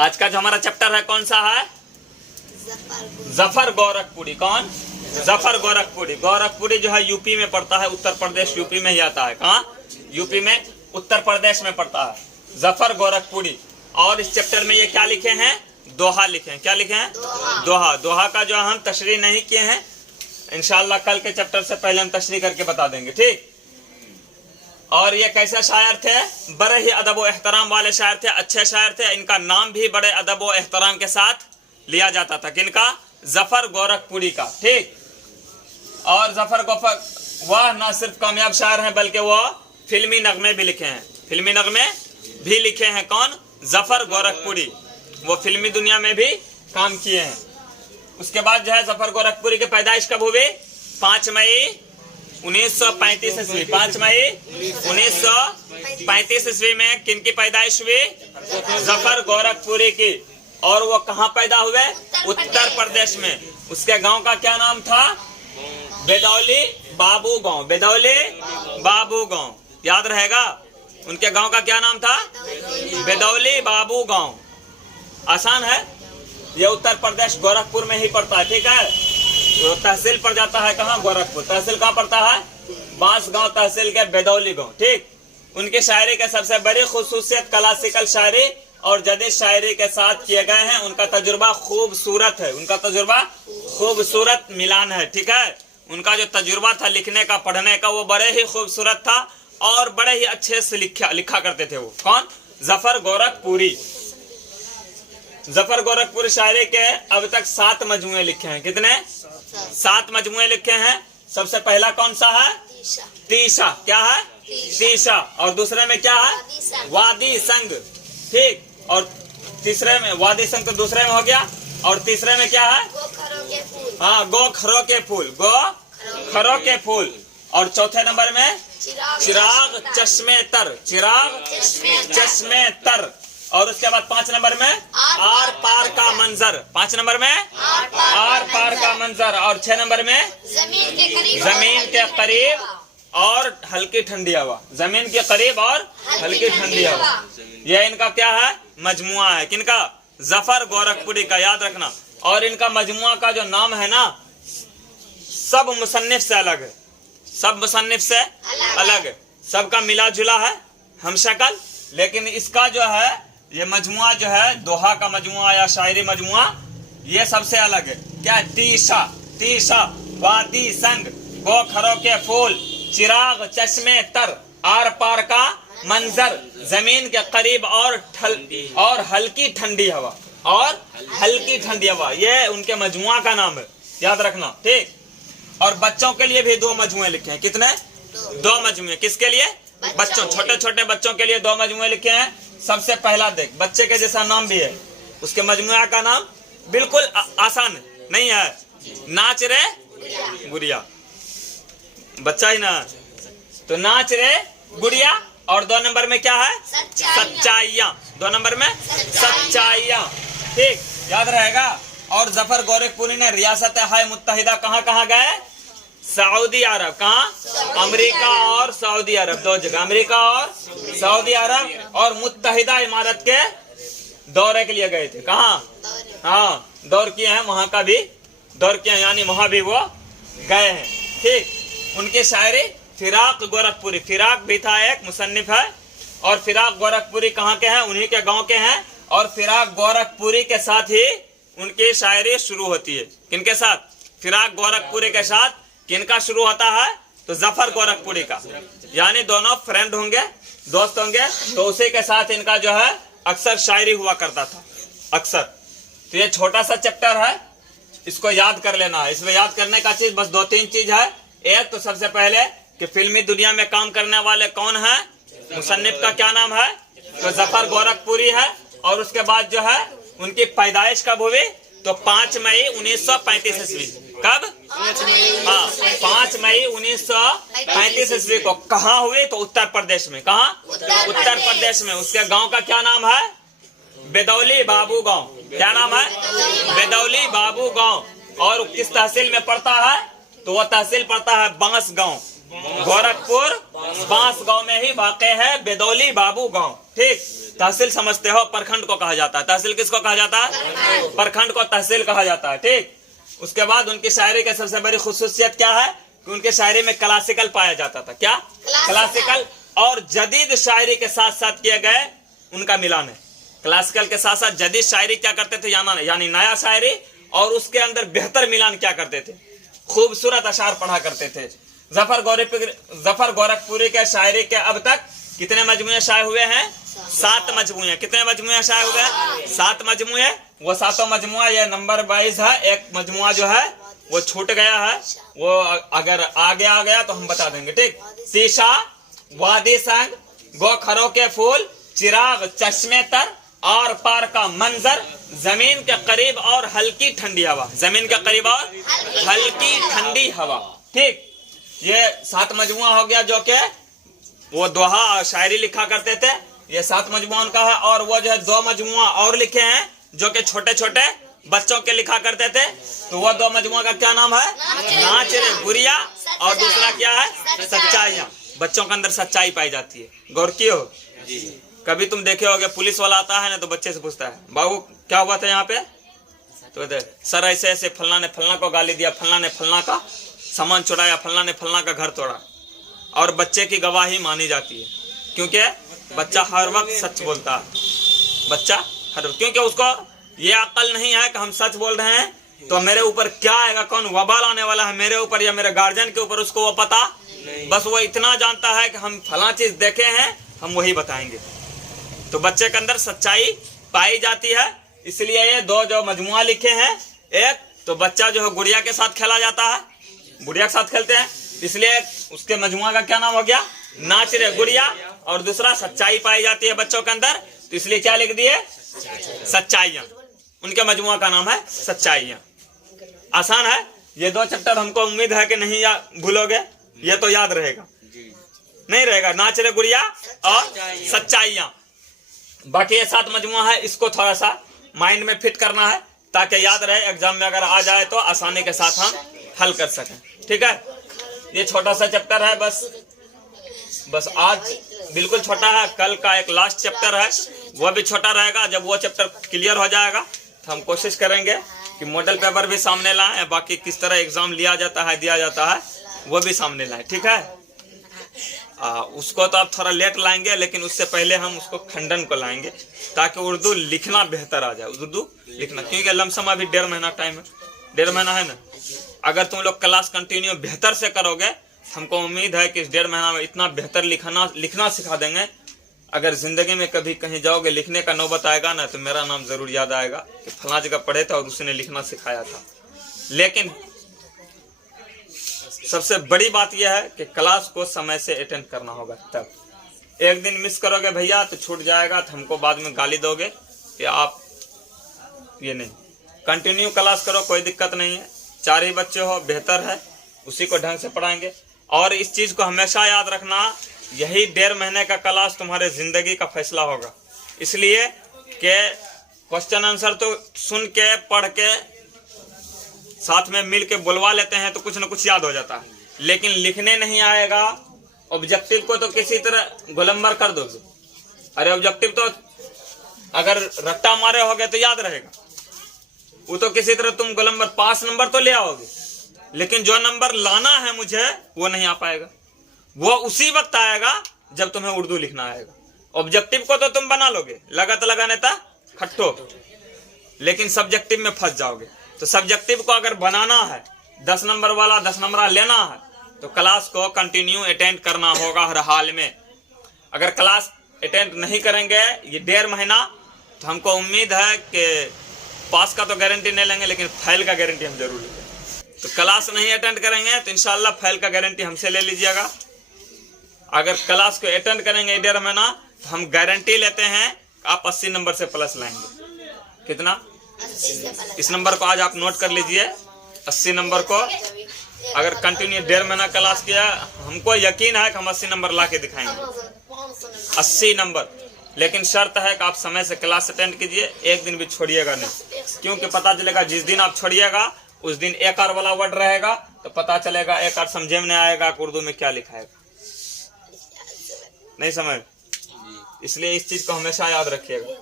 आज का जो हमारा चैप्टर है कौन सा है? जफर गोरखपुरी। कौन? जफर गोरखपुरी। गोरखपुरी जो है यूपी में पड़ता है, उत्तर प्रदेश यूपी में ही आता है। कहाँ? यूपी में, उत्तर प्रदेश में पड़ता है जफर गोरखपुरी। और इस चैप्टर में ये क्या लिखे हैं? दोहा लिखे हैं। क्या लिखे हैं? दोहा। दोहा का जो हम तशरीह नहीं किए हैं, इंशाअल्लाह कल के चैप्टर से पहले हम तशरीह करके बता देंगे, ठीक। और ये कैसे शायर थे? बड़े ही अदब व एहतराम वाले शायर थे, अच्छे शायर थे। इनका नाम भी बड़े अदब व एहतराम के साथ लिया जाता था। किनका? जफर गोरखपुरी का, ठीक। और जफर गोरख वह न सिर्फ कामयाब शायर हैं बल्कि वह फिल्मी नगमे भी लिखे हैं। फिल्मी नगमे भी लिखे हैं। कौन? जफर गोरखपुरी। वो फिल्मी दुनिया में भी काम किए हैं। उसके बाद जो है जफर गोरखपुरी की पैदाइश कब हुई? 5 मई 1935 ईस्वी। 5 मई 1935 ईस्वी में किनकी पैदाइश हुई? जफर गोरखपुरी की। और वो कहाँ पैदा हुए? उत्तर प्रदेश में। उसके गांव का क्या नाम था? बेदौली बाबू गांव। बेदौली बाबू गांव, याद रहेगा। उनके गांव का क्या नाम था? बेदौली बाबू गांव। आसान है। ये उत्तर प्रदेश गोरखपुर में ही पड़ता है, ठीक है। तो तहसील पड़ जाता है कहाँ? गोरखपुर। तहसील कहाँ पड़ता है? बांसगांव तहसील के बेदौली गांव, ठीक। उनकी शायरी के सबसे बड़ी खुसूसियत क्लासिकल शायरी और जदीद शायरी के साथ किए गए हैं। उनका तजुर्बा खूबसूरत है। उनका तजुर्बा खूबसूरत मिलान है, ठीक है। उनका जो तजुर्बा था लिखने का, पढ़ने का, वो बड़े ही खूबसूरत था और बड़े ही अच्छे से लिखा करते थे वो। कौन? जफर गोरखपुरी। जफर गोरखपुरी शायरी के अब तक 7 मजमुए लिखे हैं। कितने? 7 मजमुए लिखे हैं। सबसे पहला कौन सा है? तीसा। क्या है? तीसा। और दूसरे में क्या है? वादी संग, ठीक। और तीसरे में वादी संग तो दूसरे में हो गया। और तीसरे में क्या है? हाँ, गो खरो के फूल। गो खरो के फूल। और चौथे नंबर में चिराग चश्मे तर। चिराग चश्मे तर। और उसके बाद 5 नंबर में आर पार का मंजर। 5 नंबर में आर पार का मंजर। और 6 नंबर में जमीन के करीब और हल्की ठंडी हवा। जमीन के करीब और हल्की ठंडी हवा। यह इनका क्या है? मजमुआ है। किनका? जफर गोरखपुरी का, याद रखना। और इनका मजमुआ का जो नाम है ना, सब मुसन्निफ से अलग है। सब मुसन्निफ से अलग है। सबका मिला जुला है, हम शक्ल। लेकिन इसका जो है, ये मजमुआ जो है, दोहा का मजमुआ या शायरी मजमुआ, ये सबसे अलग है। क्या? तीसा। तीसा, वादी संग, गो खरो के फूल, चिराग चश्मे तर, आर पार का मंजर, जमीन के करीब और हल्की ठंडी हवा। और हल्की ठंडी हवा, ये उनके मजमुआ का नाम है, याद रखना, ठीक। और बच्चों के लिए भी 2 मजमुए लिखे हैं। कितने? 2 मजमुए। किसके लिए? बच्चों, छोटे छोटे बच्चों के लिए 2 मजमुए लिखे हैं। सबसे पहला देख, बच्चे के जैसा नाम भी है। उसके मजमुआ का नाम बिल्कुल आसान नहीं है। नाच रे गुड़िया। बच्चा ही ना, तो नाच रे गुड़िया। और 2 नंबर में क्या है? सच्चाइयाँ। 2 नंबर में सच्चाइयाँ, ठीक, याद रहेगा। और जफर गोरखपुरी ने रियासत हाय मुत्तहिदा कहाँ गए? सऊदी अरब। कहाँ? अमेरिका और सऊदी अरब, 2 जगह, अमेरिका और सऊदी अरब। और मुत्तहिदा इमारत के दौरे के लिए गए थे। कहाँ? हाँ, दौर किए हैं, वहां का भी दौर किए हैं, यानी वहां भी वो गए हैं, ठीक। उनकी शायरी फिराक गोरखपुरी, फिराक भी था, एक मुसन्निफ है। और फिराक गोरखपुरी कहाँ के हैं? उन्हीं के गांव के हैं। और फिराक गोरखपुरी के साथ ही उनकी शायरी शुरू होती है। किनके साथ? फिराक गोरखपुरी के साथ। किनका शुरू होता है? तो जफर गोरखपुरी का। यानी दोनों फ्रेंड होंगे, दोस्त होंगे, तो उसी के साथ इनका जो है अक्सर शायरी हुआ करता था, अक्सर। तो ये छोटा सा चैप्टर है, इसको याद कर लेना है। इसमें याद करने का चीज बस 2-3 चीज है। एक तो सबसे पहले कि फिल्मी दुनिया में काम करने वाले कौन है, मुसन्निफ का क्या नाम है, तो जफर गोरखपुरी है। और उसके बाद जो है उनकी पैदाइश कब हुई, तो 5 मई 1935 ईस्वी। कब? हाँ, 5 मई 1935 ईस्वी को। कहाँ हुई, तो उत्तर प्रदेश में। कहाँ? उत्तर प्रदेश में। उसके गांव का क्या नाम है? बेदौली बाबू गांव। क्या नाम है? बेदौली बाबू गांव। और किस तहसील में पड़ता है, तो वह तहसील पड़ता है बांसगांव। गोरखपुर बांस गांव में ही वाक़ है बेदौली बाबू गांव। ठीक, तहसील समझते हो, प्रखंड को कहा जाता है। तहसील किसको कहा जाता है? प्रखंड को तहसील कहा जाता है। ठीक, उसके बाद उनकी शायरी की सबसे बड़ी खुसूसियत क्या है कि उनके शायरी में क्लासिकल पाया जाता था। क्या? क्लासिकल और जदीद शायरी के साथ साथ किए गए उनका मिलान है। क्लासिकल के साथ साथ जदीद शायरी क्या करते थे, यानी नया शायरी, और उसके अंदर बेहतर मिलान क्या करते थे, खूबसूरत अशार पढ़ा करते थे। जफर गोरखपुरी के शायरी के अब तक कितने मजमुए शाये हुए हैं? 7 मजमुए। कितने मजमुए शाये हुए हैं? 7 मजमुए। वो 7 मजमुआ ये नंबर 22 है। एक मजमुआ जो है वो छूट गया है, वो अगर आगे आ गया तो हम बता देंगे। ठीक, तीशा, वादी संग, गोखरों के फूल, चिराग, चश्मे तर, और पार का मंजर, जमीन के करीब और हल्की ठंडी हवा। जमीन के करीब और हल्की ठंडी हवा। ठीक, ये 7 मजमुआ हो गया जो कि वो दोहा और शायरी लिखा करते थे। ये 7 मजमुआ उनका है। और वो जो है 2 मजमुआ और लिखे हैं जो कि छोटे छोटे बच्चों के लिखा करते थे। तो वो 2 मजमुआ का क्या नाम है? नाच रे गुड़िया, और दूसरा क्या है? सच्चाइयाँ। बच्चों के अंदर सच्चाई पाई जाती है। गौर किए हो? कभी तुम देखे होगे पुलिस वाला आता है ना तो बच्चे से पूछता है, बाबू क्या हुआ था यहाँ पे? तो सर ऐसे ऐसे फलना ने फलना को गाली दिया, फलना ने फलना का सामान चुराया, फलना ने फलना का घर तोड़ा। और बच्चे की गवाही मानी जाती है क्योंकि बच्चा हर वक्त सच बोलता है। बच्चा क्योंकि उसको ये अक्ल नहीं है कि हम सच बोल रहे हैं तो मेरे ऊपर क्या आएगा, कौन वबाल आने वाला है मेरे ऊपर या मेरे गार्जियन के ऊपर, उसको वो पता नहीं। बस वो इतना जानता है कि हम फला चीज देखे हैं, हम वही बताएंगे। तो बच्चे के अंदर सच्चाई पाई जाती है। इसलिए ये 2 जो मजमुआ लिखे हैं, एक तो बच्चा जो है गुड़िया के साथ खेला जाता है, गुड़िया के साथ खेलते हैं, इसलिए उसके मजमुआ का क्या नाम हो गया? नाच रे गुड़िया। और दूसरा सच्चाई पाई जाती है बच्चों के अंदर, तो इसलिए क्या लिख दिए? सच्चाइयाँ। उनके मजमुआ का नाम है सच्चाइयाँ। आसान है। ये 2 चैप्टर हमको उम्मीद है कि नहीं भूलोगे, ये तो याद रहेगा। नहीं रहेगा? नाच रे गुड़िया और सच्चाइयाँ। बाकी ये 7 मजमुआ है, इसको थोड़ा सा माइंड में फिट करना है ताकि याद रहे, एग्जाम में अगर आ जाए तो आसानी के साथ हम हल कर सकें। ठीक है, ये छोटा सा चैप्टर है। बस आज बिल्कुल छोटा है। कल का एक लास्ट चैप्टर है, वो भी छोटा रहेगा। जब वो चैप्टर क्लियर हो जाएगा तो हम कोशिश करेंगे कि मॉडल पेपर भी सामने लाएं, बाकी किस तरह एग्जाम दिया जाता है वो भी सामने लाएं। ठीक है, उसको तो आप थोड़ा लेट लाएंगे, लेकिन उससे पहले हम उसको खंडन को लाएंगे ताकि उर्दू लिखना बेहतर आ जाए। उर्दू लिखना क्योंकि लमसम अभी 1.5 महीना टाइम है, 1.5 महीना है ना। अगर तुम लोग क्लास कंटिन्यू बेहतर से करोगे, हमको उम्मीद है कि इस 1.5 महीना में इतना बेहतर लिखना सिखा देंगे। अगर जिंदगी में कभी कहीं जाओगे, लिखने का नौबत आएगा ना, तो मेरा नाम जरूर याद आएगा कि फला जगह पढ़े था और उसने लिखना सिखाया था। लेकिन सबसे बड़ी बात यह है कि क्लास को समय से अटेंड करना होगा। तब एक दिन मिस करोगे भैया तो छूट जाएगा, तो हमको बाद में गाली दोगे कि आप ये नहीं। कंटिन्यू क्लास करो, कोई दिक्कत नहीं है। 4 ही बच्चे हो, बेहतर है, उसी को ढंग से पढ़ाएंगे। और इस चीज को हमेशा याद रखना, यही 1.5 महीने का क्लास तुम्हारे जिंदगी का फैसला होगा। इसलिए कि क्वेश्चन आंसर तो सुन के पढ़ के साथ में मिल के बुलवा लेते हैं तो कुछ ना कुछ याद हो जाता है, लेकिन लिखने नहीं आएगा। ऑब्जेक्टिव को तो किसी तरह गोलंबर कर दोगे। अरे ऑब्जेक्टिव तो अगर रट्टा मारे होगे तो याद रहेगा, वो तो किसी तरह तुम गोलंबर पास नंबर तो ले आओगे, लेकिन जो नंबर लाना है मुझे वो नहीं आ पाएगा। वो उसी वक्त आएगा जब तुम्हें उर्दू लिखना आएगा। ऑब्जेक्टिव को तो तुम बना लोगे, लगत लगाने तक खट्टो, लेकिन सब्जेक्टिव में फंस जाओगे। तो सब्जेक्टिव को अगर बनाना है, 10 नंबर वाला 10 नंबर लेना है, तो क्लास को कंटिन्यू अटेंड करना होगा हर हाल में। अगर क्लास अटेंड नहीं करेंगे ये 1.5 महीना, तो हमको उम्मीद है कि पास का तो गारंटी नहीं लेंगे, लेकिन फेल का गारंटी हम जरूर लेंगे। तो क्लास नहीं अटेंड करेंगे तो इंशाल्लाह फेल का गारंटी हमसे ले लीजिएगा। अगर क्लास को अटेंड करेंगे 1.5 महीना, तो हम गारंटी लेते हैं आप 80 नंबर से प्लस लाएंगे। कितना? इस नंबर को आज आप नोट कर लीजिए, 80 नंबर को अगर कंटिन्यू 1.5 महीना क्लास किया, हमको यकीन है कि हम 80 नंबर ला के दिखाएंगे। 80 नंबर, लेकिन शर्त है कि आप समय से क्लास अटेंड कीजिए, एक दिन भी छोड़िएगा नहीं, क्योंकि पता चलेगा जिस दिन आप छोड़िएगा उस दिन एक आर वाला वर्ड रहेगा तो पता चलेगा, एक आर समझे में नहीं आएगा कि उर्दू में क्या लिखा है, नहीं समझ। इसलिए इस चीज को हमेशा याद रखिएगा।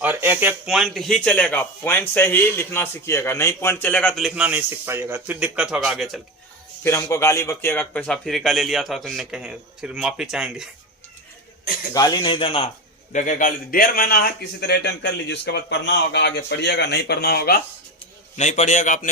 और एक एक पॉइंट ही चलेगा, पॉइंट से ही लिखना सीखिएगा, नहीं पॉइंट चलेगा तो लिखना नहीं सीख पाइएगा, फिर दिक्कत होगा आगे चल के। फिर हमको गाली बकिएगा, पैसा फ्री का ले लिया था तुमने, कहे फिर माफी चाहेंगे। गाली नहीं देना, बगैर गाली। 1.5 महीना है, किसी तरह अटेंड कर लीजिए, उसके बाद पढ़ना होगा, आगे पढ़िएगा, नहीं पढ़ना होगा नहीं पढ़िएगा अपने